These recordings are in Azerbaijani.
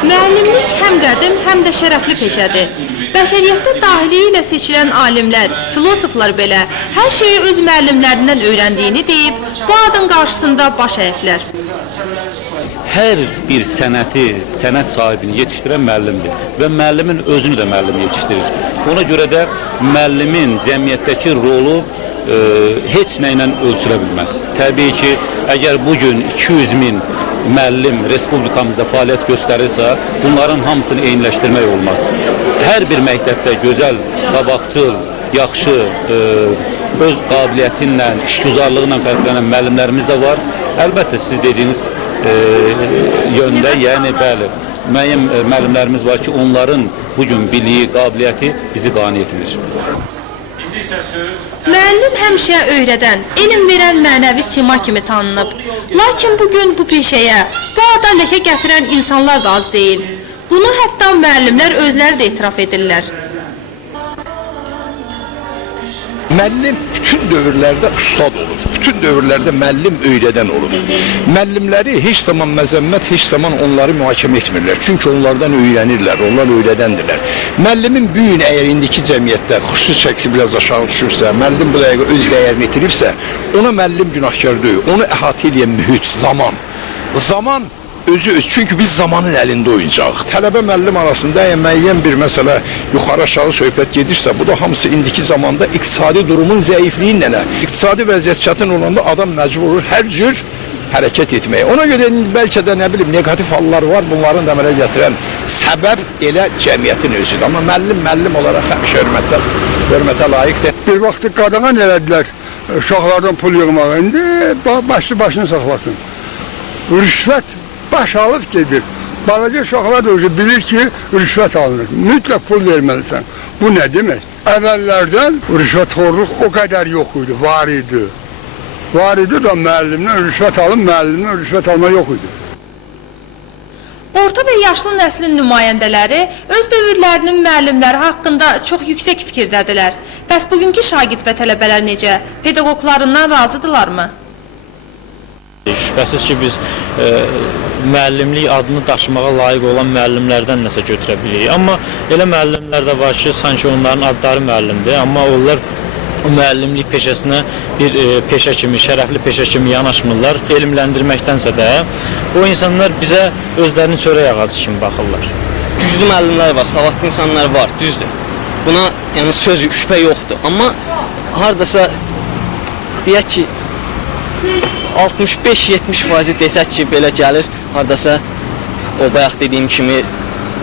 Müəllimlik həm qədim, həm də şərəfli peşədir. Bəşəriyyətdə dahiliyi ilə seçilən alimlər, filosoflar belə hər şeyi öz müəllimlərindən öyrəndiyini deyib, bu adın qarşısında baş əyiblər. Hər bir sənəti, sənət sahibini yetişdirən müəllimdir və müəllimin özünü də müəllim yetişdirir. Ona görə də müəllimin cəmiyyətdəki rolu heç nə ilə ölçülə bilməz. Təbii ki, əgər bugün 200 min müəllim respublikamızda fəaliyyət göstərirsə, bunların hamısını eyniləşdirmək olmaz. Hər bir məktəbdə gözəl, qabaqcıl, yaxşı, öz qabiliyyətinlə, işgüzarlığıyla fərqlənən müəllimlərimiz də var. Əlbəttə, siz dediyiniz yöndə, yəni bəli, müəyyən müəllimlərimiz var ki, onların bugün biliyi, qabiliyyəti bizi qane etmir. Müəllim həmişə öyrədən, elm verən mənəvi sima kimi tanınıb. Lakin bugün bu peşəyə, bu ada ləkə gətirən insanlar da az deyil. Bunu hətta müəllimlər özləri də etiraf edirlər. Müəllim bütün dövrlərdə ustad olur, bütün dövrlərdə müəllim öyrədən olur. Müəllimləri heç zaman məzəmmət, heç zaman onları mühakimə etmirlər. Çünki onlardan öyrənirlər, onlar öyrədəndirlər. Müəllimin bu gün əgər indiki cəmiyyətdə xüsusi çəkisi biraz aşağı düşübsə, müəllim bu dəqiqə öz dəyərini itiribsə, ona müəllim günahkar deyil, onu əhatə edən mühit, zaman özü, çünki biz zamanın əlində oynayacağıq. Tələbə müəllim arasında müəyyən bir məsələ yuxarı aşağı söhbət gedirsə, bu da hamısı indiki zamanda iqtisadi durumun zəifliyindən, iqtisadi vəziyyət çətin olanda adam məcbur olur hər cür hərəkət etməyə. Ona görə bəlkə də nə bilim negativ hallar var, bunların da əmələ gətirən səbəb elə cəmiyyətin özüdür. Amma müəllim olaraq həmişə hörmətə layiqdir. Bir vaxtı qadağan elədilər uşaqlardan pul yığmağı, indi başını saxlasın. Rüşvət baş alıb gedir. Balaca uşaqlar da bilir ki, rüşvət alınır. Mütləq pul verməlisən. Bu nə demək? Əvvəllərdən rüşvətxorluq o qədər yox idi, var idi. Var idi da müəllimdən rüşvət alın, müəllimdən rüşvət alma yox idi. Orta və yaşlı nəslin nümayəndələri öz dövrlərinin müəllimləri haqqında çox yüksək fikirdədirlər. Bəs bugünkü şagird və tələbələr necə? Pedaqoqlarından razıdırlarmı? Şübhəsiz ki, biz müəllimlik adını daşımağa layiq olan müəllimlərdən nəsə götürə bilirik. Amma elə müəllimlər də var ki, sanki onların adları müəllimdir, amma onlar müəllimlik peşəsinə bir peşə kimi, şərəfli peşə kimi yanaşmırlar. Elmləndirməkdənsə də o insanlar bizə özlərinin çörək ağacı kimi baxırlar. Güclü müəllimlər var, savadlı insanlar var, düzdür. Buna yəni söz, şübhə yoxdur. Amma hardasa deyək ki, 65-70% desək ki, belə gəlir, haradasa o bayaq dediyim kimi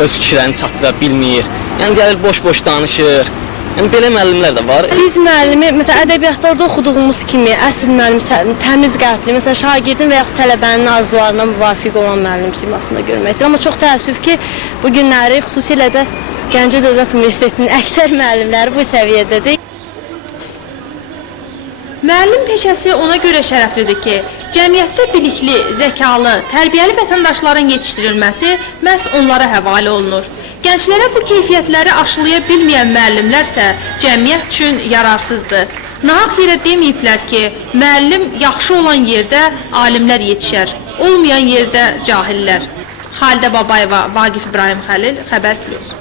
öz fikirlərini çatdıra bilmir. Yəni gəlir boş-boş danışır. Yəni belə müəllimlər də var. Biz müəllimi, məsələn, ədəbiyyatlarda oxuduğumuz kimi əsl müəllim, təmiz qəlbli, məsələn, şagirdin və yaxud tələbənin arzularına müvafiq olan müəllim simasında görmək istəyir. Amma çox təəssüf ki, bu günləri xüsusilə də Gəncə Dövlət Universitetinin əksər müəllimləri bu səviyyədədir. Müəllim peşəsi ona görə şərəflidir ki, cəmiyyətdə bilikli, zəkalı, tərbiyəli vətəndaşların yetişdirilməsi məhz onlara həvalə olunur. Gənclərə bu keyfiyyətləri aşılaya bilməyən müəllimlərsə cəmiyyət üçün yararsızdır. Nahaq yerə deməyiblər ki, müəllim yaxşı olan yerdə alimlər yetişər, olmayan yerdə cahillər. Xalidə Babayeva, Vaqif İbrahim Xəlil, Xəbər Plus.